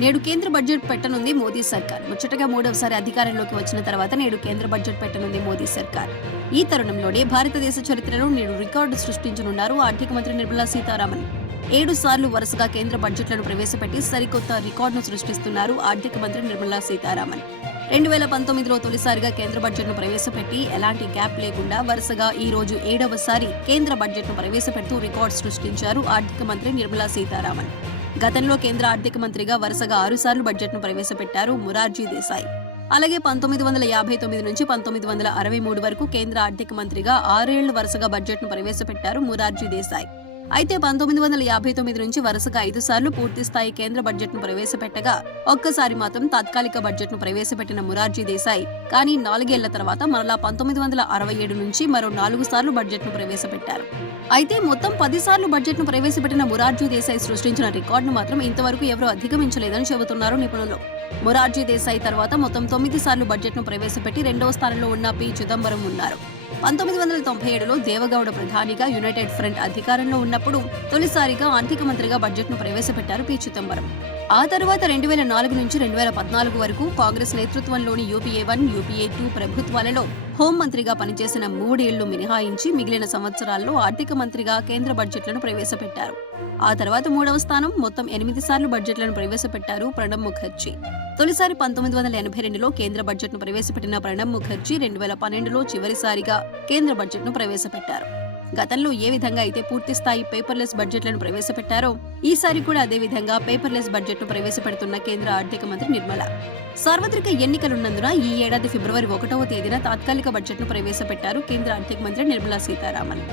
నేడు కేంద్ర బడ్జెట్ పెట్టనుంది మోదీ సర్కార్. ముచ్చటగా మూడవసారి అధికారంలోకి వచ్చిన తర్వాత నేడు కేంద్ర బడ్జెట్ పెట్టనుంది మోదీ సర్కార్. ఈ తరుణంలోనే భారతదేశ చరిత్రలో నేడు రికార్డు సృష్టించనున్నారు ఆర్థిక మంత్రి నిర్మలా సీతారామన్. ఏడు సార్లు వరుసగా కేంద్ర బడ్జెట్లను ప్రవేశపెట్టి సరికొత్త రికార్డును సృష్టిస్తున్నారు ఆర్థిక మంత్రి నిర్మలా సీతారామన్. రెండు వేల పంతొమ్మిదిలో తొలిసారిగా కేంద్ర బడ్జెట్ను ప్రవేశపెట్టి ఎలాంటి గ్యాప్ లేకుండా వరుసగా ఈ రోజు ఏడవసారి కేంద్ర బడ్జెట్ను ప్రవేశపెడుతూ రికార్డు సృష్టించారు ఆర్థిక మంత్రి నిర్మలా సీతారామన్. గతంలో కేంద్ర ఆర్థిక మంత్రిగా వరుసగా ఆరుసార్లు బడ్జెట్ను ప్రవేశపెట్టారు మురార్జీ దేశాయ్. అలాగే పంతొమ్మిది వందల యాభై తొమ్మిది నుంచి పంతొమ్మిది వందల అరవై మూడు వరకు కేంద్ర ఆర్థిక మంత్రిగా ఆరేళ్ళు వరుసగా బడ్జెట్ను ప్రవేశపెట్టారు మురార్జీ దేశాయ్. అయితే పంతొమ్మిది వందల యాభై తొమ్మిది నుంచి వరుసగా ఐదు సార్లు పూర్తి స్థాయి కేంద్ర బడ్జెట్ను ప్రవేశపెట్టగా ఒక్కసారి మాత్రం తాత్కాలిక బడ్జెట్ను ప్రవేశపెట్టిన మురార్జీ దేశాయ్. కానీ నాలుగేళ్ళ తర్వాత మరలా పంతొమ్మిది వందల అరవై ఏడు నుంచి మరో నాలుగు సార్లు బడ్జెట్ను ప్రవేశపెట్టారు. అయితే మొత్తం పది సార్లు బడ్జెట్ను ప్రవేశపెట్టిన మురార్జీ దేశాయ్ సృష్టించిన రికార్డును మాత్రం ఇంతవరకు ఎవరూ అధిగమించలేదని చెబుతున్నారు నిపుణులు. మురార్జీ దేశాయ్ తర్వాత మొత్తం తొమ్మిది సార్లు బడ్జెట్ను ప్రవేశపెట్టి రెండవ స్థానంలో ఉన్న పి. చిదంబరం ఉన్నారు. పంతొమ్మిది వందల తొంభై ఏడులో దేవగౌడ ప్రధానిగా యునైటెడ్ ఫ్రంట్ అధికారంలో ఉన్నప్పుడు తొలిసారిగా ఆర్థిక మంత్రిగా బడ్జెట్ను ప్రవేశపెట్టారు పి చిదంబరం. ఆ తర్వాత రెండు వేల నాలుగు నుంచి రెండు వేల పద్నాలుగు వరకు కాంగ్రెస్ నేతృత్వంలోని యూపీఏ వన్ యూపీఏ టూ ప్రభుత్వాలలో హోంమంత్రిగా పనిచేసిన మూడేళ్ళు మినహాయించి మిగిలిన సంవత్సరాల్లో ఆర్థిక మంత్రిగా కేంద్ర బడ్జెట్లను ప్రవేశపెట్టారు. ఆ తర్వాత మూడవ స్థానం మొత్తం ఎనిమిది సార్లు బడ్జెట్లను ప్రవేశపెట్టారు ప్రణబ్ ముఖర్జీ. తొలిసారి పంతొమ్మిది వందల ఎనభై రెండులో కేంద్ర బడ్జెట్ను ప్రవేశపెట్టిన ప్రణబ్ ముఖర్జీ రెండు వేల పన్నెండులో చివరిసారిగా కేంద్ర బడ్జెట్ను ప్రవేశపెట్టారు. గతంలో ఏ విధంగా అయితే పూర్తి స్థాయి పేపర్లెస్ బడ్జెట్లను ప్రవేశపెట్టారో ఈసారి కూడా అదే విధంగా పేపర్లెస్ బడ్జెట్ను ప్రవేశపెడుతున్న కేంద్ర ఆర్థిక మంత్రి నిర్మల. సార్వత్రిక ఎన్నికలున్నందున ఈ ఏడాది ఫిబ్రవరి ఒకటవ తేదీన తాత్కాలిక బడ్జెట్ను ప్రవేశపెట్టారు కేంద్ర ఆర్థిక మంత్రి నిర్మలా సీతారామన్.